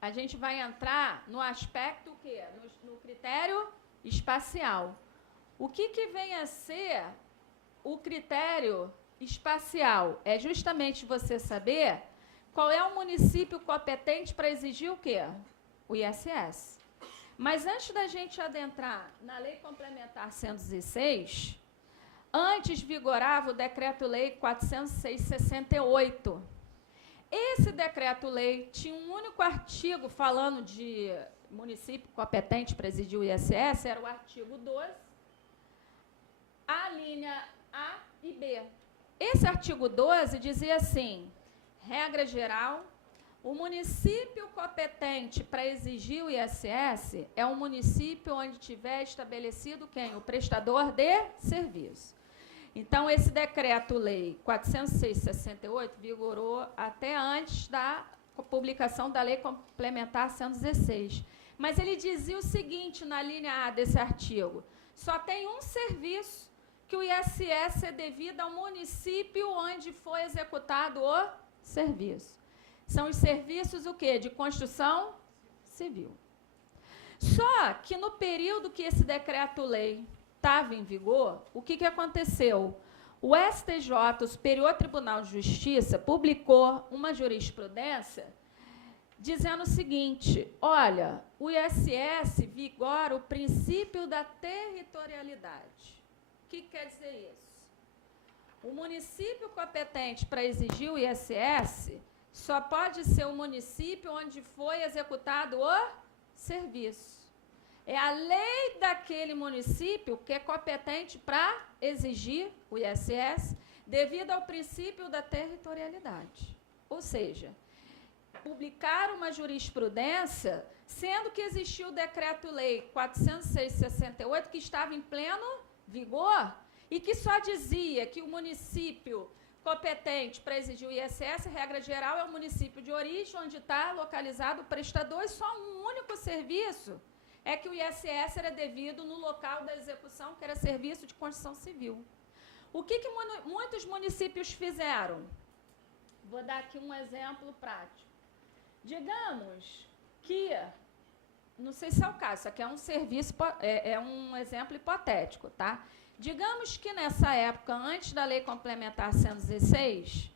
a gente vai entrar no aspecto o quê? No critério espacial. O que vem a ser o critério espacial? É justamente você saber qual é o município competente para exigir o quê? O ISS. Mas antes da gente adentrar na Lei Complementar 116, antes vigorava o Decreto-Lei 406/68. Esse decreto-lei tinha um único artigo falando de município competente para exigir o ISS, era o artigo 12, a linha A e B. Esse artigo 12 dizia assim, regra geral, o município competente para exigir o ISS é um município onde tiver estabelecido quem? O prestador de serviço. Então, esse decreto-lei 406/68 vigorou até antes da publicação da Lei Complementar 116. Mas ele dizia o seguinte, na linha A desse artigo, só tem um serviço que o ISS é devido ao município onde foi executado o serviço. São os serviços o quê? De construção civil. Só que no período que esse decreto-lei estava em vigor, o que aconteceu? O STJ, o Superior Tribunal de Justiça, publicou uma jurisprudência dizendo o seguinte, olha, o ISS vigora o princípio da territorialidade. O que quer dizer isso? O município competente para exigir o ISS só pode ser o município onde foi executado o serviço. É a lei daquele município que é competente para exigir o ISS devido ao princípio da territorialidade. Ou seja, publicar uma jurisprudência, sendo que existiu o Decreto-Lei 406/68, que estava em pleno vigor, e que só dizia que o município competente para exigir o ISS, regra geral, é o município de origem, onde está localizado o prestador, e só um único serviço é que o ISS era devido no local da execução, que era serviço de construção civil. O que muitos municípios fizeram? Vou dar aqui um exemplo prático. Digamos que, não sei se é o caso, isso aqui é um serviço, é um exemplo hipotético, tá? Digamos que nessa época, antes da Lei Complementar 116,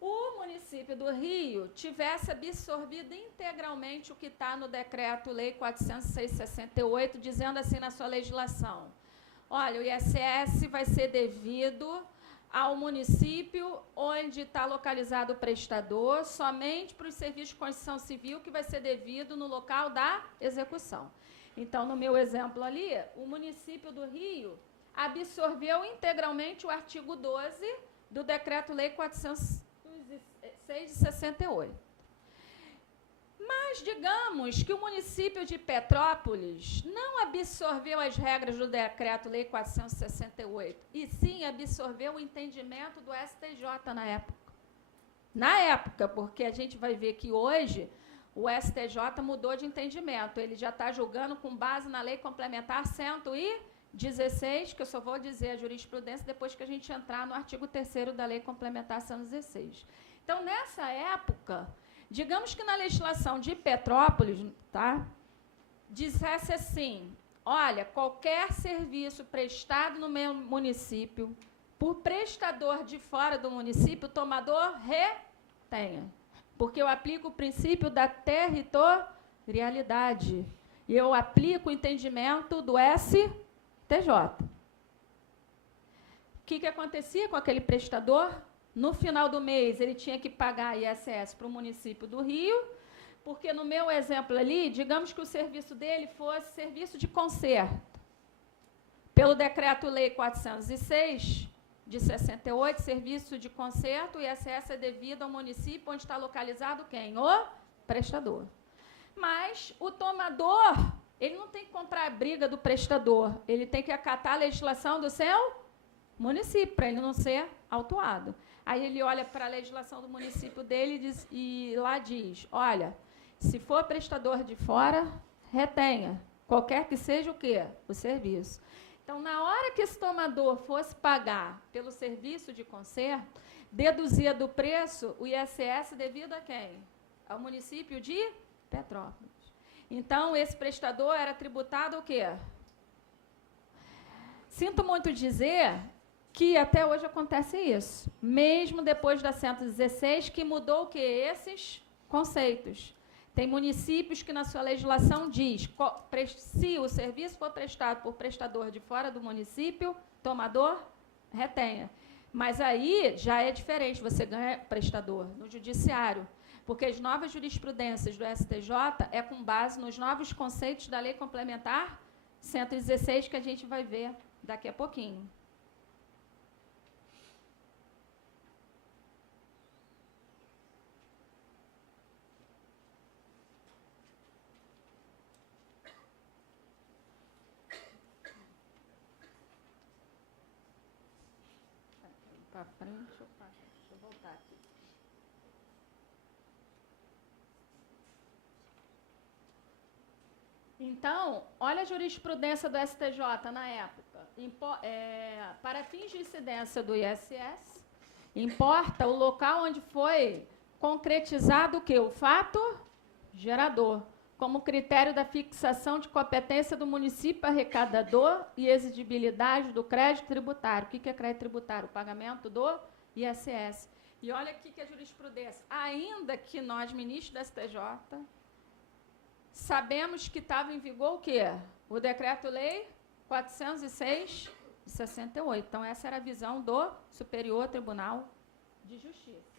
o município do Rio tivesse absorvido integralmente o que está no Decreto-Lei 406/68, dizendo assim na sua legislação, olha, o ISS vai ser devido ao município onde está localizado o prestador, somente para os serviços de construção civil, que vai ser devido no local da execução. Então, no meu exemplo ali, o município do Rio absorveu integralmente o artigo 12 do Decreto-Lei 406/68. Mas digamos que o município de Petrópolis não absorveu as regras do Decreto-Lei 468, e sim absorveu o entendimento do STJ na época. Na época, porque a gente vai ver que hoje o STJ mudou de entendimento, ele já está julgando com base na Lei Complementar 116, que eu só vou dizer a jurisprudência depois que a gente entrar no artigo 3º da Lei Complementar 116. Então, nessa época, digamos que na legislação de Petrópolis, tá, dissesse assim, olha, qualquer serviço prestado no meu município por prestador de fora do município, o tomador retenha. Porque eu aplico o princípio da territorialidade. E eu aplico o entendimento do STJ. O que acontecia com aquele prestador? No final do mês, ele tinha que pagar ISS para o município do Rio, porque no meu exemplo ali, digamos que o serviço dele fosse serviço de conserto. Pelo Decreto-Lei 406, de 68, serviço de conserto, o ISS é devido ao município onde está localizado quem? O prestador. Mas o tomador, ele não tem que comprar a briga do prestador, ele tem que acatar a legislação do seu município, para ele não ser autuado. Aí ele olha para a legislação do município dele e lá diz, olha, se for prestador de fora, retenha, qualquer que seja o quê? O serviço. Então, na hora que esse tomador fosse pagar pelo serviço de conserto, deduzia do preço o ISS devido a quem? Ao município de Petrópolis. Então, esse prestador era tributado o quê? Sinto muito dizer que até hoje acontece isso, mesmo depois da 116, que mudou o quê? Esses conceitos. Tem municípios que na sua legislação diz, se o serviço for prestado por prestador de fora do município, tomador, retenha. Mas aí já é diferente, você ganha prestador no judiciário, porque as novas jurisprudências do STJ é com base nos novos conceitos da Lei Complementar 116, que a gente vai ver daqui a pouquinho. Para frente, deixa eu voltar aqui. Então, olha a jurisprudência do STJ na época. Para fins de incidência do ISS, importa o local onde foi concretizado o quê? O fato gerador, como critério da fixação de competência do município arrecadador e exigibilidade do crédito tributário. O que é crédito tributário? O pagamento do ISS. E olha aqui que a jurisprudência, ainda que nós, ministros do STJ, sabemos que estava em vigor o quê? O Decreto-Lei 406 de 68. Então, essa era a visão do Superior Tribunal de Justiça.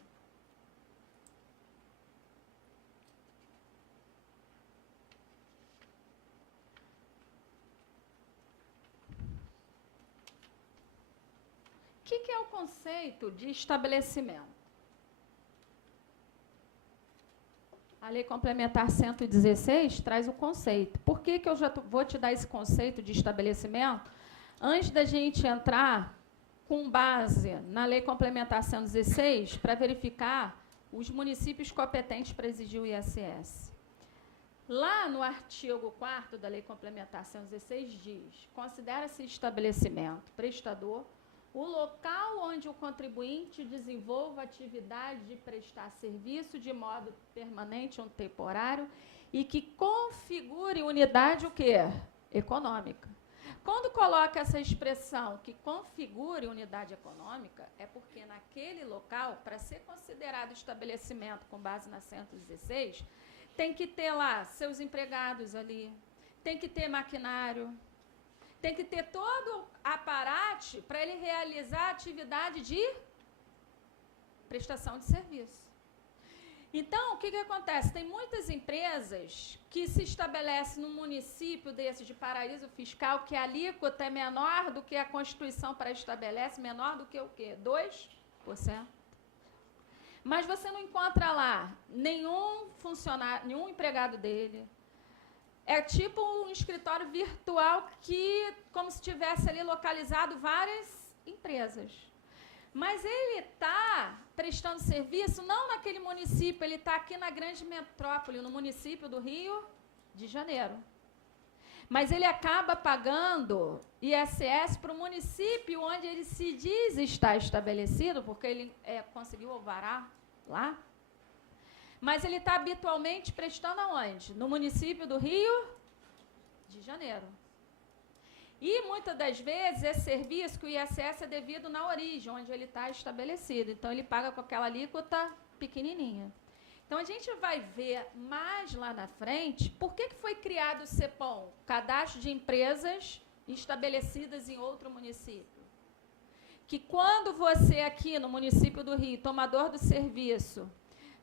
O que é o conceito de estabelecimento? A Lei Complementar 116 traz o conceito. Por que eu já vou te dar esse conceito de estabelecimento? Antes da gente entrar com base na Lei Complementar 116, para verificar os municípios competentes para exigir o ISS. Lá no artigo 4º da Lei Complementar 116 diz: considera-se estabelecimento prestador o local onde o contribuinte desenvolva atividade de prestar serviço de modo permanente ou temporário e que configure unidade o quê? Econômica. Quando coloca essa expressão que configure unidade econômica, é porque naquele local, para ser considerado estabelecimento com base na 116, tem que ter lá seus empregados ali, tem que ter maquinário, tem que ter todo o aparato para ele realizar a atividade de prestação de serviço. Então, o que acontece? Tem muitas empresas que se estabelecem num município desse de paraíso fiscal, que a alíquota é menor do que a Constituição pré-estabelece, menor do que o quê? 2%. Mas você não encontra lá nenhum funcionário, nenhum empregado dele. É tipo um escritório virtual que, como se tivesse ali localizado várias empresas. Mas ele está prestando serviço não naquele município, ele está aqui na grande metrópole, no município do Rio de Janeiro. Mas ele acaba pagando ISS para o município onde ele se diz estar estabelecido, porque ele conseguiu alvará lá. Mas ele está habitualmente prestando aonde? No município do Rio de Janeiro. E, muitas das vezes, esse serviço que o ISS é devido na origem, onde ele está estabelecido. Então, ele paga com aquela alíquota pequenininha. Então, a gente vai ver mais lá na frente por que foi criado o CEPOM, Cadastro de Empresas Estabelecidas em Outro Município. Que quando você aqui no município do Rio, tomador do serviço,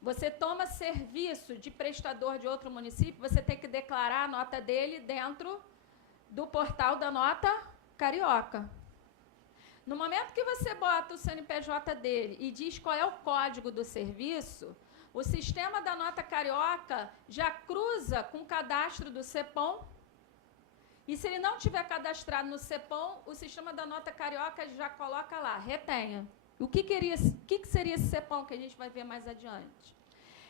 você toma serviço de prestador de outro município, você tem que declarar a nota dele dentro do portal da nota carioca. No momento que você bota o CNPJ dele e diz qual é o código do serviço, o sistema da nota carioca já cruza com o cadastro do CEPOM. E se ele não tiver cadastrado no CEPOM, o sistema da nota carioca já coloca lá, retenha. O que seria esse CEPOM que a gente vai ver mais adiante?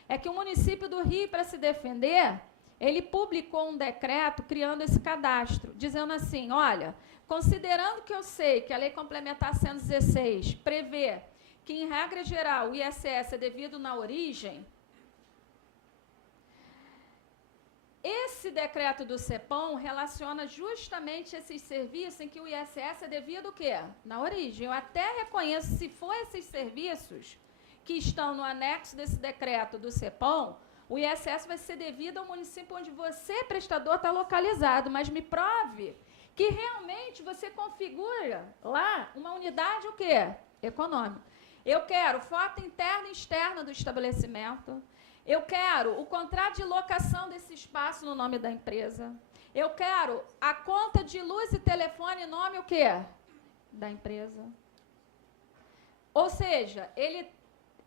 É que o município do Rio, para se defender, ele publicou um decreto criando esse cadastro, dizendo assim, olha, considerando que eu sei que a Lei Complementar 116 prevê que, em regra geral, o ISS é devido na origem, esse decreto do CEPOM relaciona justamente esses serviços em que o ISS é devido o quê? Na origem. Eu até reconheço, se for esses serviços que estão no anexo desse decreto do CEPOM, o ISS vai ser devido ao município onde você, prestador, está localizado, mas me prove que realmente você configura lá uma unidade o quê? Econômica. Eu quero foto interna e externa do estabelecimento. Eu quero o contrato de locação desse espaço no nome da empresa. Eu quero a conta de luz e telefone em nome o quê? Da empresa. Ou seja, ele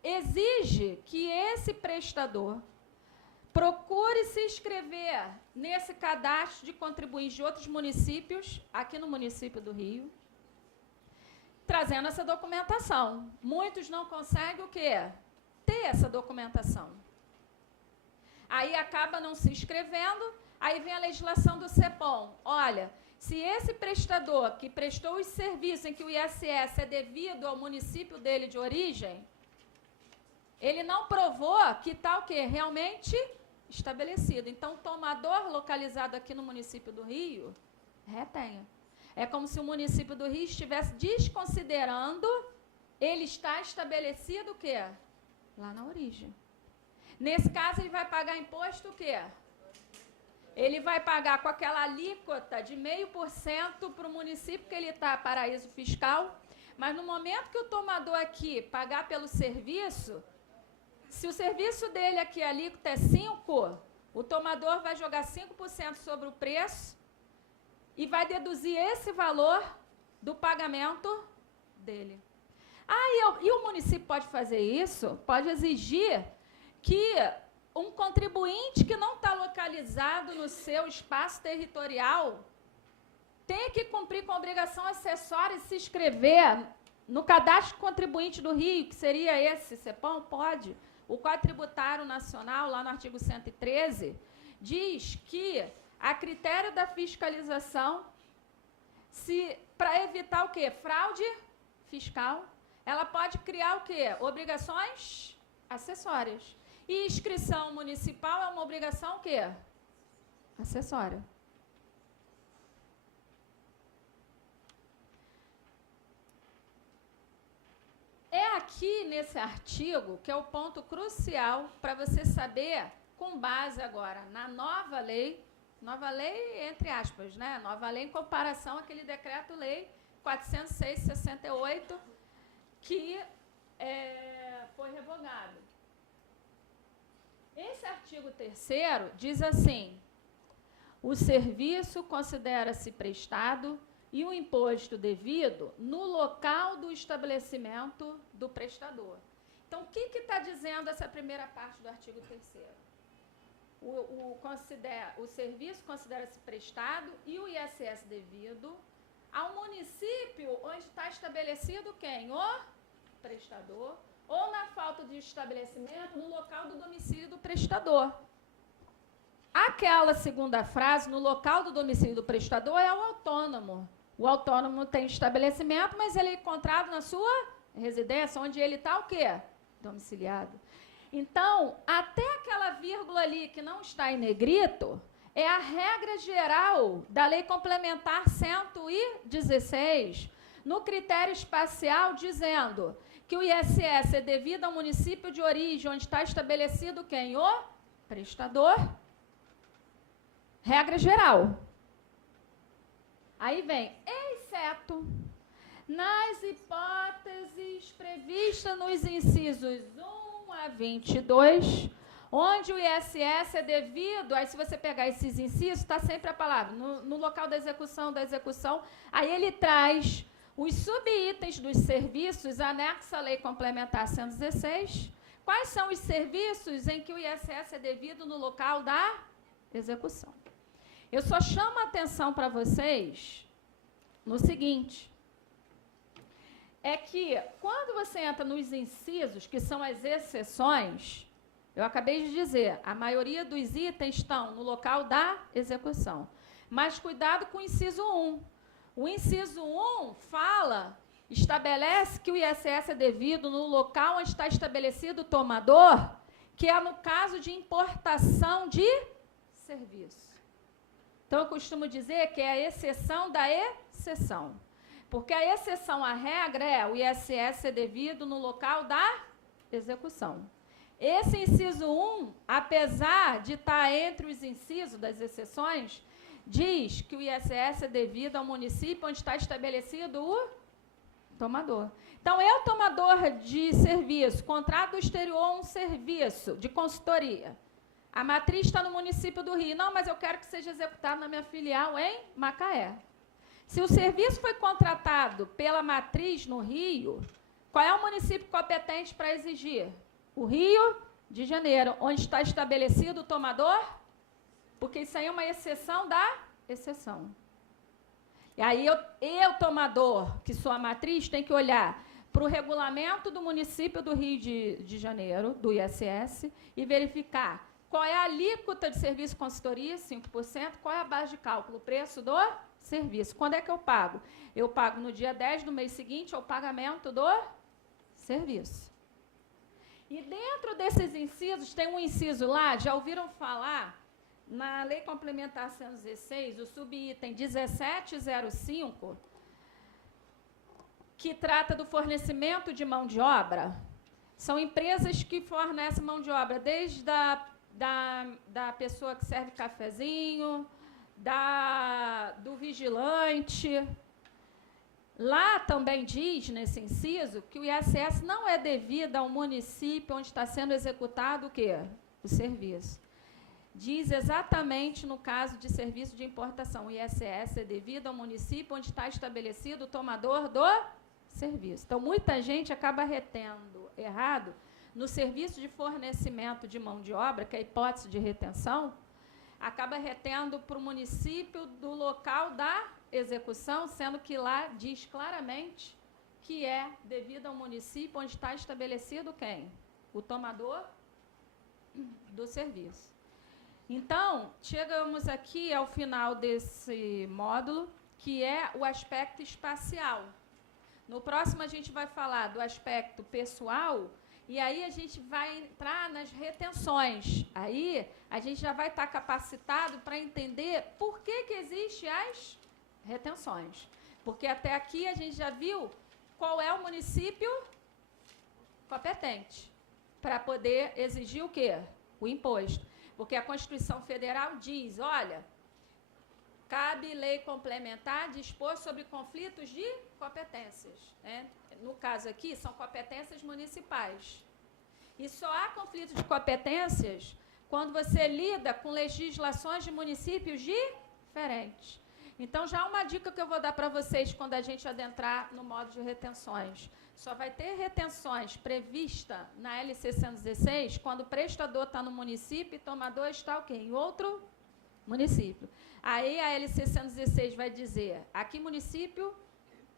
exige que esse prestador procure se inscrever nesse cadastro de contribuintes de outros municípios, aqui no município do Rio, trazendo essa documentação. Muitos não conseguem o quê? Ter essa documentação. Aí acaba não se inscrevendo, aí vem a legislação do CEPOM. Olha, se esse prestador que prestou os serviços em que o ISS é devido ao município dele de origem, ele não provou que está o quê? Realmente estabelecido. Então, o tomador localizado aqui no município do Rio, retenha. É como se o município do Rio estivesse desconsiderando ele está estabelecido o quê? Lá na origem. Nesse caso, ele vai pagar imposto o quê? Ele vai pagar com aquela alíquota de 0,5% para o município que ele está, paraíso fiscal, mas no momento que o tomador aqui pagar pelo serviço, se o serviço dele aqui, a alíquota é 5%, o tomador vai jogar 5% sobre o preço e vai deduzir esse valor do pagamento dele. E o município pode fazer isso? Pode exigir que um contribuinte que não está localizado no seu espaço territorial tenha que cumprir com a obrigação acessória de se inscrever no cadastro de contribuinte do Rio, que seria esse CEPOM? Pode. O Código Tributário Nacional, lá no artigo 113, diz que, a critério da fiscalização, para evitar o quê? Fraude fiscal, ela pode criar o quê? Obrigações acessórias. E inscrição municipal é uma obrigação o quê? Acessória. É aqui nesse artigo que é o ponto crucial para você saber, com base agora na nova lei entre aspas, né? Nova lei em comparação àquele decreto-lei 406/68, que foi revogado. Esse artigo 3º diz assim: o serviço considera-se prestado e o imposto devido no local do estabelecimento do prestador. Então, o que está dizendo essa primeira parte do artigo 3º? O serviço considera-se prestado e o ISS devido ao município onde está estabelecido quem? O prestador, ou na falta de estabelecimento, no local do domicílio do prestador. Aquela segunda frase, no local do domicílio do prestador, é o autônomo. O autônomo tem estabelecimento, mas ele é encontrado na sua residência, onde ele está o quê? Domiciliado. Então, até aquela vírgula ali que não está em negrito, é a regra geral da Lei Complementar 116, no critério espacial, dizendo que o ISS é devido ao município de origem, onde está estabelecido quem? O prestador. Regra geral. Aí vem, exceto nas hipóteses previstas nos incisos 1 a 22, onde o ISS é devido, aí se você pegar esses incisos, está sempre a palavra, no local da execução, aí ele traz os subitens dos serviços anexos à Lei Complementar 116. Quais são os serviços em que o ISS é devido no local da execução? Eu só chamo a atenção para vocês no seguinte, é que quando você entra nos incisos, que são as exceções, eu acabei de dizer, a maioria dos itens estão no local da execução. Mas cuidado com o inciso 1. O inciso 1 estabelece que o ISS é devido no local onde está estabelecido o tomador, que é no caso de importação de serviço. Então, eu costumo dizer que é a exceção da exceção. Porque a exceção à regra é o ISS ser devido no local da execução. Esse inciso 1, apesar de estar entre os incisos das exceções, diz que o ISS é devido ao município onde está estabelecido o tomador. Então, eu, tomador de serviço, contrato do exterior um serviço de consultoria. A matriz está no município do Rio. Não, mas eu quero que seja executado na minha filial em Macaé. Se o serviço foi contratado pela matriz no Rio, qual é o município competente para exigir? O Rio de Janeiro, onde está estabelecido o tomador, porque isso aí é uma exceção da exceção. E aí eu, tomador, que sou a matriz, tem que olhar para o regulamento do município do Rio de Janeiro, do ISS, e verificar qual é a alíquota de serviço de consultoria, 5%, qual é a base de cálculo, o preço do serviço. Quando é que eu pago? Eu pago no dia 10 do mês seguinte ao pagamento do serviço. E dentro desses incisos, tem um inciso lá, já ouviram falar, na Lei Complementar 116, o subitem 1705, que trata do fornecimento de mão de obra. São empresas que fornecem mão de obra desde da pessoa que serve cafezinho, do vigilante. Lá também diz, nesse inciso, que o ISS não é devido ao município onde está sendo executado o quê? O serviço. Diz exatamente no caso de serviço de importação, o ISS é devido ao município onde está estabelecido o tomador do serviço. Então, muita gente acaba retendo errado no serviço de fornecimento de mão de obra, que é a hipótese de retenção, acaba retendo para o município do local da execução, sendo que lá diz claramente que é devido ao município onde está estabelecido quem? O tomador do serviço. Então, chegamos aqui ao final desse módulo, que é o aspecto espacial. No próximo, a gente vai falar do aspecto pessoal, e aí a gente vai entrar nas retenções. Aí, a gente já vai estar capacitado para entender por que existem as retenções. Porque até aqui a gente já viu qual é o município competente para poder exigir o quê? O imposto. Porque a Constituição Federal diz, olha, cabe lei complementar dispor sobre conflitos de competências. Né? No caso aqui, são competências municipais. E só há conflitos de competências quando você lida com legislações de municípios diferentes. Então, já uma dica que eu vou dar para vocês quando a gente adentrar no modo de retenções. Só vai ter retenções prevista na LC 116 quando o prestador está no município e o tomador está o quê? Em outro município. Aí a LC 116 vai dizer, aqui município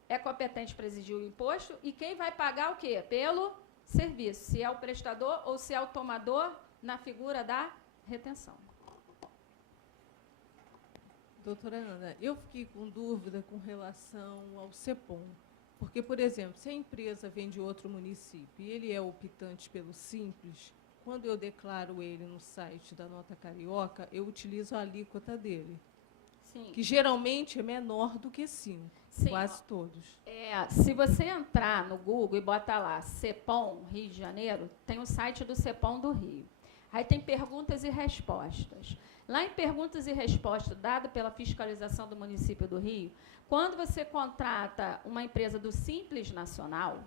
é competente para exigir o imposto e quem vai pagar o quê? Pelo serviço, se é o prestador ou se é o tomador na figura da retenção. Doutora Ana, eu fiquei com dúvida com relação ao CEPOM. Porque, por exemplo, se a empresa vem de outro município e ele é optante pelo Simples, quando eu declaro ele no site da Nota Carioca, eu utilizo a alíquota dele. Sim. Que geralmente é menor do que 5, Sim, quase todos. Se você entrar no Google e botar lá CEPOM Rio de Janeiro, tem o site do CEPOM do Rio. Aí tem perguntas e respostas. Lá em perguntas e respostas, dado pela fiscalização do município do Rio, quando você contrata uma empresa do Simples Nacional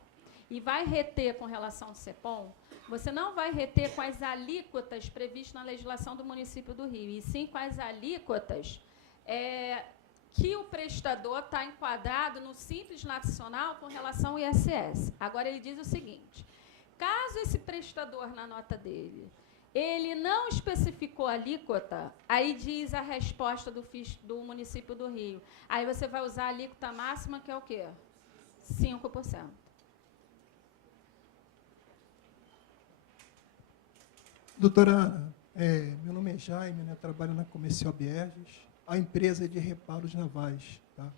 e vai reter com relação ao CEPOM, você não vai reter com as alíquotas previstas na legislação do município do Rio, e sim com as alíquotas que o prestador está enquadrado no Simples Nacional com relação ao ISS. Agora, ele diz o seguinte, caso esse prestador, na nota dele, ele não especificou a alíquota, aí diz a resposta do município do Rio. Aí você vai usar a alíquota máxima, que é o quê? 5%. Doutora Ana, meu nome é Jaime, né, trabalho na Comercial Bierges, a empresa é de reparos navais. Tá?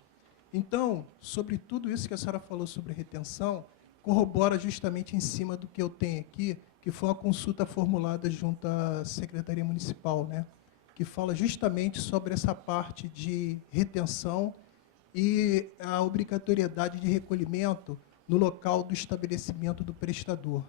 Então, sobre tudo isso que a senhora falou sobre retenção, corrobora justamente em cima do que eu tenho aqui, que foi uma consulta formulada junto à Secretaria Municipal, né? que fala justamente sobre essa parte de retenção e a obrigatoriedade de recolhimento no local do estabelecimento do prestador.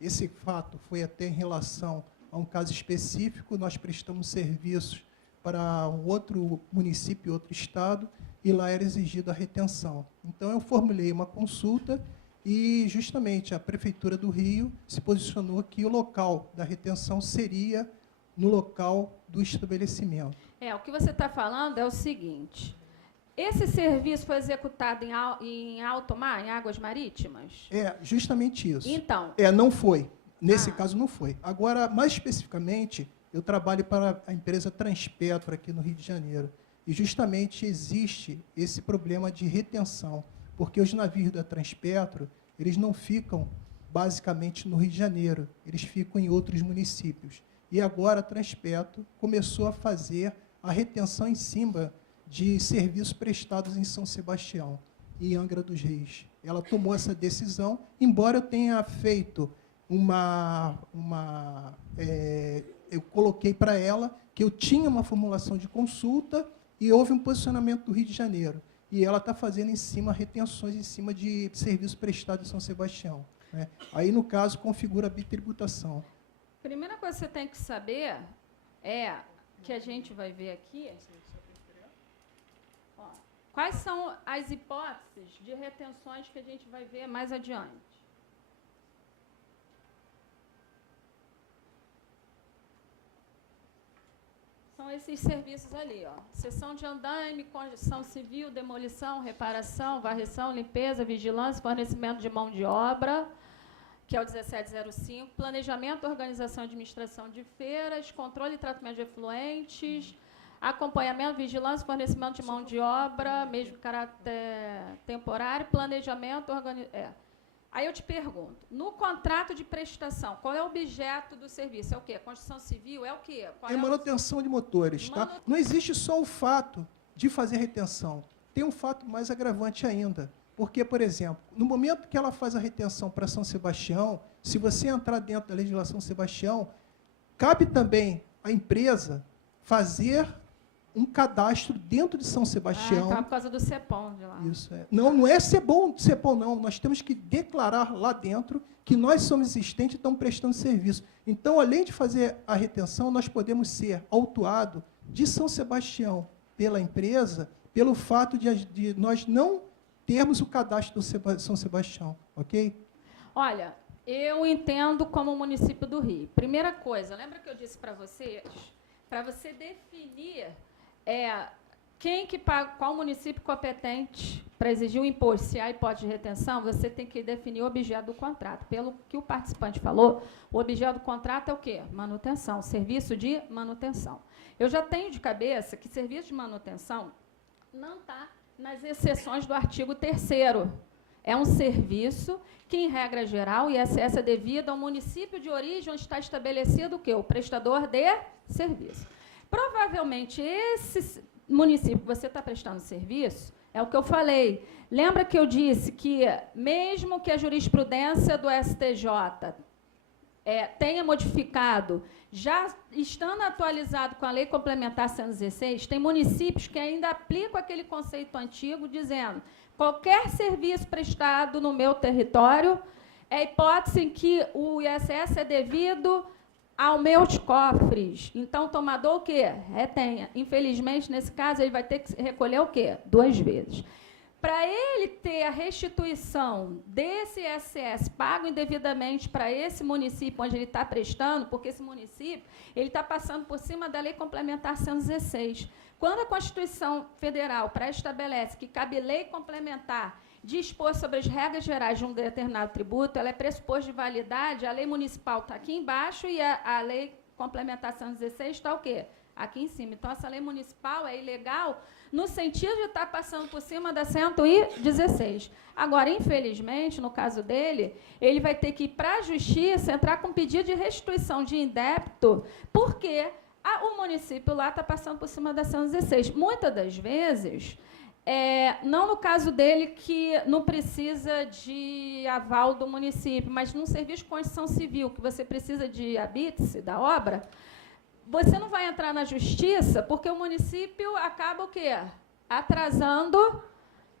Esse fato foi até em relação a um caso específico, nós prestamos serviços para um outro município, outro estado, e lá era exigida a retenção. Então, eu formulei uma consulta e, justamente, a Prefeitura do Rio se posicionou que o local da retenção seria no local do estabelecimento. O que você está falando é o seguinte: esse serviço foi executado em alto mar, em águas marítimas? É, justamente isso. Então... não foi. Nesse caso, não foi. Agora, mais especificamente, eu trabalho para a empresa Transpetro, aqui no Rio de Janeiro. E, justamente, existe esse problema de retenção, porque os navios da Transpetro, eles não ficam, basicamente, no Rio de Janeiro, eles ficam em outros municípios. E agora a Transpetro começou a fazer a retenção em cima de serviços prestados em São Sebastião e Angra dos Reis. Ela tomou essa decisão, embora eu tenha feito eu coloquei para ela que eu tinha uma formulação de consulta e houve um posicionamento do Rio de Janeiro. E ela está fazendo em cima retenções em cima de serviços prestados em São Sebastião, né? Aí, no caso, configura a bitributação. Primeira coisa que você tem que saber é que a gente vai ver aqui... Ó, quais são as hipóteses de retenções que a gente vai ver mais adiante? São esses serviços ali, ó. Seção de andaime, construção civil, demolição, reparação, varrição, limpeza, vigilância, fornecimento de mão de obra, que é o 1705, planejamento, organização e administração de feiras, controle e tratamento de efluentes, acompanhamento, vigilância, fornecimento de mão de obra, mesmo caráter temporário, planejamento, Aí eu te pergunto, no contrato de prestação, qual é o objeto do serviço? É o quê? Construção civil? É o quê? É manutenção de motores, tá? Não existe só o fato de fazer retenção. Tem um fato mais agravante ainda. Porque, por exemplo, no momento que ela faz a retenção para São Sebastião, se você entrar dentro da legislação Sebastião, cabe também à empresa fazer um cadastro dentro de São Sebastião. Então é por causa do CEPOM de lá. Isso é. Não é CEPOM, não. Nós temos que declarar lá dentro que nós somos existentes e estamos prestando serviço. Então, além de fazer a retenção, nós podemos ser autuados de São Sebastião pela empresa, pelo fato de nós não termos o cadastro do São Sebastião, ok? Olha, eu entendo como município do Rio. Primeira coisa, lembra que eu disse para vocês, para você definir quem que paga, qual município competente para exigir o imposto, se há hipótese de retenção, você tem que definir o objeto do contrato. Pelo que o participante falou, o objeto do contrato é o quê? Manutenção, serviço de manutenção. Eu já tenho de cabeça que serviço de manutenção não está nas exceções do artigo 3º. É um serviço que, em regra geral, o ISS é devido ao município de origem onde está estabelecido o quê? O prestador de serviço. Provavelmente, esse município que você está prestando serviço, é o que eu falei. Lembra que eu disse que, mesmo que a jurisprudência do STJ tenha modificado, já estando atualizado com a Lei Complementar 116, tem municípios que ainda aplicam aquele conceito antigo, dizendo qualquer serviço prestado no meu território é hipótese em que o ISS é devido aos meus cofres. Então, o tomador o quê? Retenha. Infelizmente, nesse caso, ele vai ter que recolher o quê? 2 vezes. Para ele ter a restituição desse ISS pago indevidamente para esse município onde ele está prestando, porque esse município ele está passando por cima da Lei Complementar 116. Quando a Constituição Federal pré-estabelece que cabe lei complementar dispor sobre as regras gerais de um determinado tributo, ela é pressuposto de validade, a lei municipal está aqui embaixo e a Lei Complementar 116 está o quê? Aqui em cima. Então, essa lei municipal é ilegal no sentido de estar passando por cima da 116. Agora, infelizmente, no caso dele, ele vai ter que ir para a justiça, entrar com pedido de restituição de indébito, porque o município lá está passando por cima da 116. Muitas das vezes, não no caso dele, que não precisa de aval do município, mas num serviço de construção civil, que você precisa de habite-se da obra, você não vai entrar na justiça porque o município acaba o quê? Atrasando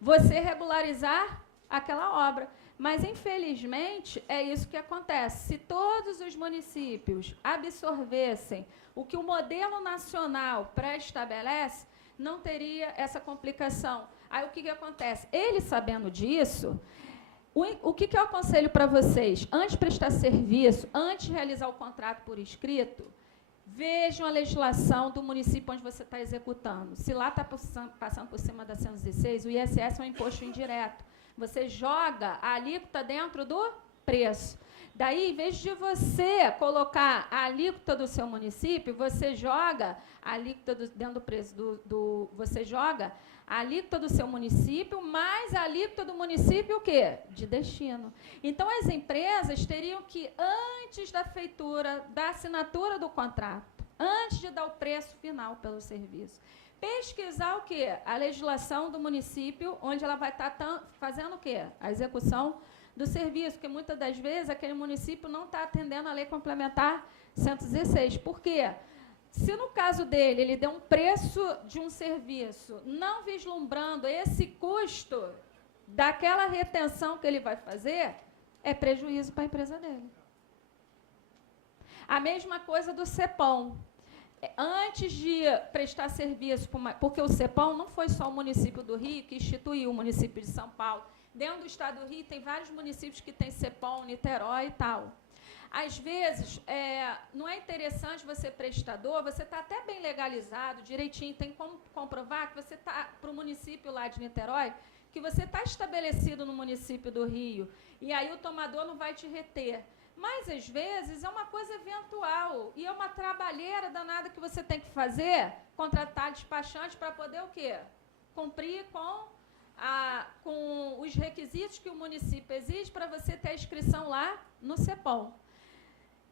você regularizar aquela obra. Mas, infelizmente, é isso que acontece. Se todos os municípios absorvessem o que o modelo nacional pré-estabelece, não teria essa complicação. Aí, o que acontece? Ele, sabendo disso, o que eu aconselho para vocês? Antes de prestar serviço, antes de realizar o contrato por escrito, vejam a legislação do município onde você está executando. Se lá está passando por cima da 116, o ISS é um imposto indireto. Você joga a alíquota dentro do preço. Daí, em vez de você colocar a alíquota do seu município, você joga a alíquota dentro do preço você joga a alíquota do seu município mais a alíquota do município o quê? De destino. Então, as empresas teriam que, antes da feitura, da assinatura do contrato, antes de dar o preço final pelo serviço, pesquisar o quê? A legislação do município, onde ela vai estar fazendo o quê? A execução do serviço, porque muitas das vezes aquele município não está atendendo a lei complementar 116. Por quê? Se no caso dele ele deu um preço de um serviço, não vislumbrando esse custo daquela retenção que ele vai fazer, é prejuízo para a empresa dele. A mesma coisa do CEPOM. Antes de prestar serviço, porque o CEPOM não foi só o município do Rio que instituiu, o município de São Paulo. Dentro do estado do Rio, tem vários municípios que têm CEPOM, Niterói e tal. Às vezes, não é interessante você, prestador, você está até bem legalizado, direitinho, tem como comprovar que você está, para o município lá de Niterói, que você está estabelecido no município do Rio, e aí o tomador não vai te reter. Mas, às vezes, é uma coisa eventual, e é uma trabalheira danada que você tem que fazer, contratar despachante para poder o quê? Cumprir com os requisitos que o município exige para você ter a inscrição lá no CEPOM.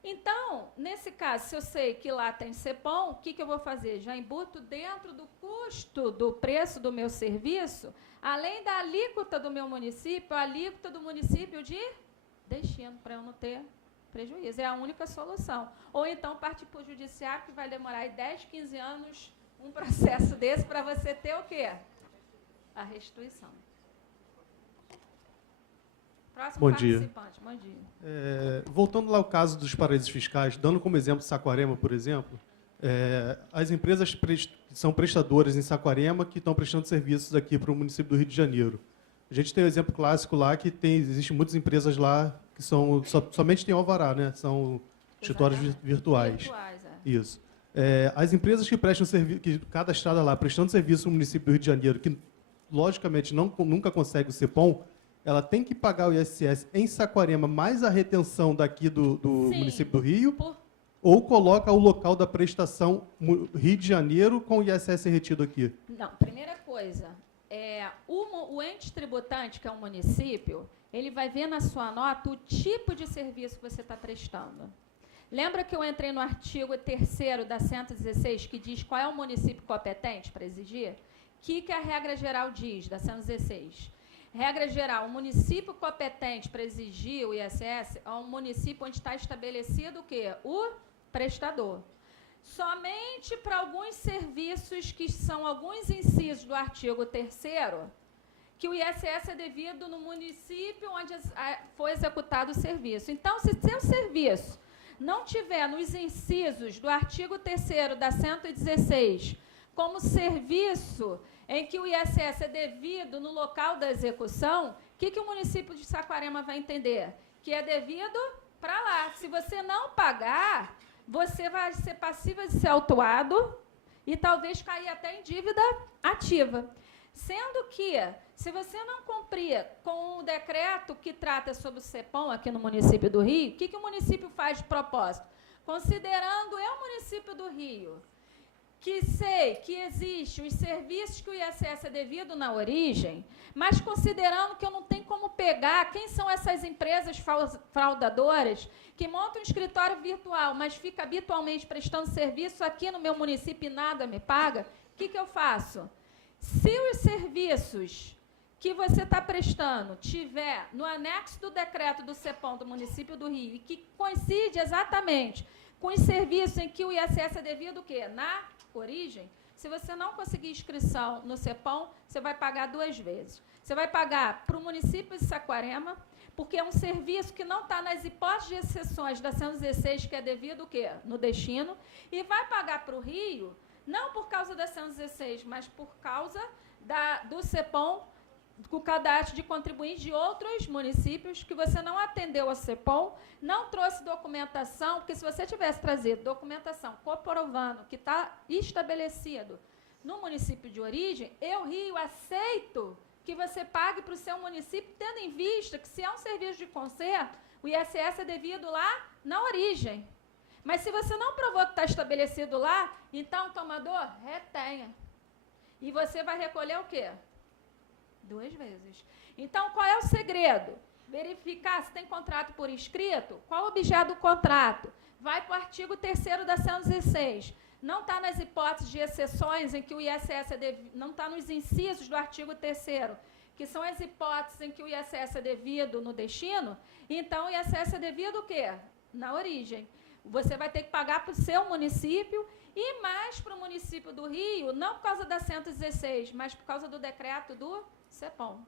Então, nesse caso, se eu sei que lá tem CEPOM, o que eu vou fazer? Já embuto dentro do custo do preço do meu serviço, além da alíquota do meu município, a alíquota do município de destino, para eu não ter prejuízo. É a única solução. Ou então partir para o judiciário, que vai demorar aí 10, 15 anos um processo desse para você ter o quê? A restituição. Próximo participante. Bom dia. Voltando lá ao caso dos paraísos fiscais, dando como exemplo Saquarema, por exemplo, as empresas que são prestadoras em Saquarema que estão prestando serviços aqui para o município do Rio de Janeiro. A gente tem um exemplo clássico lá que existem muitas empresas lá que somente têm alvará, né? São escritórios virtuais. Isso. As empresas que prestam serviço, que cadastradas lá, prestando serviço no município do Rio de Janeiro, que logicamente nunca consegue o CEPOM, ela tem que pagar o ISS em Saquarema mais a retenção daqui do município do Rio, ou coloca o local da prestação Rio de Janeiro com o ISS retido aqui? Não, primeira coisa, o ente tributante, que é o município, ele vai ver na sua nota o tipo de serviço que você está prestando. Lembra que eu entrei no artigo 3º da 116, que diz qual é o município competente para exigir? O que a regra geral diz, da 116? Regra geral, o município competente para exigir o ISS é um município onde está estabelecido o quê? O prestador. Somente para alguns serviços que são alguns incisos do artigo 3º, que o ISS é devido no município onde foi executado o serviço. Então, se seu serviço não tiver nos incisos do artigo 3º da 116 como serviço em que o ISS é devido no local da execução, o que o município de Saquarema vai entender? Que é devido para lá. Se você não pagar, você vai ser passivo de ser autuado e talvez cair até em dívida ativa. Sendo que, se você não cumprir com o decreto que trata sobre o CEPOM aqui no município do Rio, o que o município faz de propósito? Considerando eu, município do Rio, que sei que existem os serviços que o ISS é devido na origem, mas considerando que eu não tenho como pegar quem são essas empresas fraudadoras que montam um escritório virtual, mas fica habitualmente prestando serviço aqui no meu município e nada me paga, o que eu faço? Se os serviços que você está prestando tiver no anexo do decreto do CEPOM do município do Rio e que coincide exatamente com os serviços em que o ISS é devido o quê? Na origem, se você não conseguir inscrição no CEPOM, você vai pagar 2 vezes. Você vai pagar para o município de Saquarema, porque é um serviço que não está nas hipóteses de exceções da 116, que é devido o quê? No destino, e vai pagar para o Rio, não por causa da 116, mas por causa do CEPOM, com o cadastro de contribuintes de outros municípios que você não atendeu ao CEPOM, não trouxe documentação, porque se você tivesse trazido documentação comprovando que está estabelecido no município de origem, eu, Rio, aceito que você pague para o seu município, tendo em vista que, se é um serviço de conserto, o ISS é devido lá na origem. Mas se você não provou que está estabelecido lá, então, tomador, retenha. E você vai recolher o quê? 2 vezes. Então, qual é o segredo? Verificar se tem contrato por escrito. Qual o objeto do contrato? Vai para o artigo 3º da 116. Não está nas hipóteses de exceções em que o ISS não está nos incisos do artigo 3º, que são as hipóteses em que o ISS é devido no destino. Então, o ISS é devido o quê? Na origem. Você vai ter que pagar para o seu município e mais para o município do Rio, não por causa da 116, mas por causa do decreto do CEPOM.